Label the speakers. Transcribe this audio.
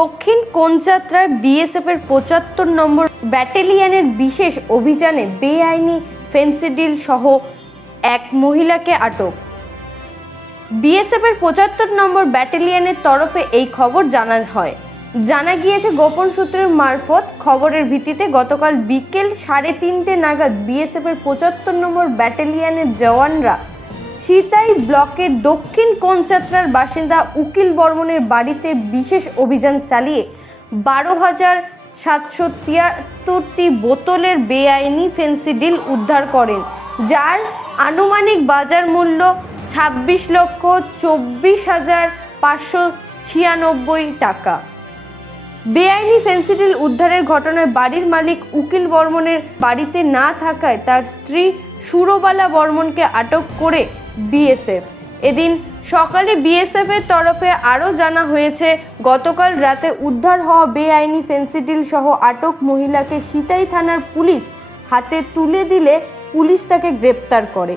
Speaker 1: দক্ষিণ কোনচাত্রায় বিএসএফ এর পঁচাত্তর নম্বর ব্যাটালিয়নের বিশেষ অভিযানে বেআইনি ফেন্সিডিল সহ এক মহিলাকে আটক। বিএসএফ এর পঁচাত্তর নম্বর ব্যাটালিয়নের তরফে এই খবর জানা হয়। জানা গিয়েছে, গোপন সূত্রের মারফত খবরের ভিত্তিতে গতকাল বিকেল সাড়ে তিনটে নাগাদ বিএসএফ এর পঁচাত্তর নম্বর ব্যাটালিয়নের জওয়ানরা সিতাই ব্লকের দক্ষিণ কোনচাত্রার বাসিন্দা উকিল বর্মনের বাড়িতে বিশেষ অভিযান চালিয়ে বারো হাজার সাতশো তিয়াত্তরটি বোতলের বেআইনি ফেন্সিডিল উদ্ধার করেন, যার আনুমানিক বাজার মূল্য ছাব্বিশ লক্ষ চব্বিশ হাজার পাঁচশো ছিয়ানব্বই টাকা। বেআইনি ফেন্সিডিল উদ্ধারের ঘটনায় বাড়ির মালিক উকিল বর্মনের বাড়িতে না থাকায় তার স্ত্রী সুরবালা বর্মনকে আটক করে বিএসএফ। এদিন সকালে বিএসএফ এর তরফে আরও জানা হয়েছে, গতকাল রাতে উদ্ধার হওয়া বেআইনি ফেন্সিডিল সহ আটক মহিলাকে সিতাই থানার পুলিশ হাতে তুলে দিলে পুলিশ তাকে গ্রেপ্তার করে।